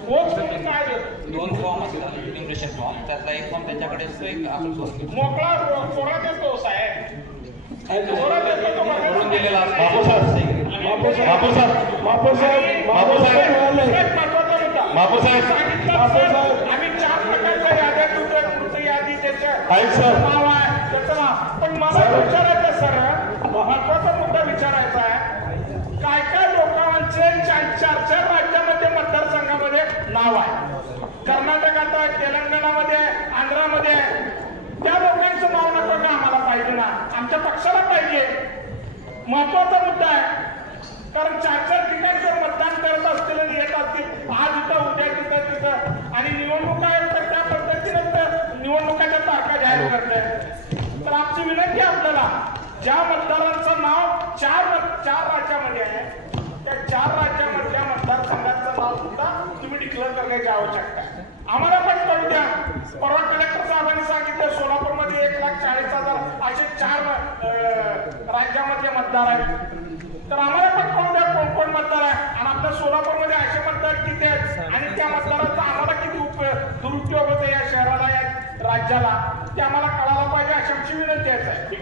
पोच म्हणून काय देतो? 2 फॉर्म असतात इन्युमरेशन फॉर्म, त्यातला एक फॉर्म त्यांच्याकडे असतो, एक आपण करून मोकळा कोरा देतो साहेब, कोरा देतो तो करून बघा. दिलेला असतो. बापू साहेब, बापू साहेब, बापू साहेब, बापू साहेब, सगळ्यात महत्त्वाचा मुद्दा. बापू साहेब, सांगितलं बापू सर, साहेब. आम्ही 4 प्रकारच्या याद्या तुमच्या कृती यादी त्याचं ऐक सर. नाव आहे त्याचं नाव. पण मला सर. विचारायचं सर, महत्वाचा मुद्दा विचारायचा आहे, काय काय लोकांचे 4 राज्यामध्ये मतदारसंघामध्ये नाव आहे. कर्नाटकात आहे, तेलंगणामध्ये आहे, आंध्रामध्ये आहे. त्या लोकांचं नाव नको का आम्हाला पाहिजे ना, आमच्या पक्षाला पाहिजे. महत्वाचा मुद्दा आहे, कारण 4 ठिकाणी मतदान करत असतील आणि येत असतील, आज इथं उद्या तिथं आणि निवडणूक आहे तर त्या पद्धतीनं तर निवडणुकाच्या तारखा जाहीर करते. तर आमची विनंती आहे आपल्याला, ज्या मतदारांचं नाव 4 राज्यामध्ये आहे त्या 4 राज्यामधल्या मतदारसंघाचं नाव सुद्धा तुम्ही डिक्लेअर करण्याची आवश्यकता आहे. आम्हाला पण कळू द्या. परवा कलेक्टर साहेबांनी सांगितलं सोलापूरमध्ये 1,40,000 असे 4 राज्यामधले मतदार आहेत. तर आम्हाला पण कळू द्या कोण कोण मतदार आहे आणि आपल्या सोलापूरमध्ये असे मतदार किती आहेत आणि त्या मतदाराचा आम्हाला किती दुरुपयोग होतो या शहराला, या राज्याला, ते आम्हाला कळायला पाहिजे. अशी आमची विनंती आहे साहेब.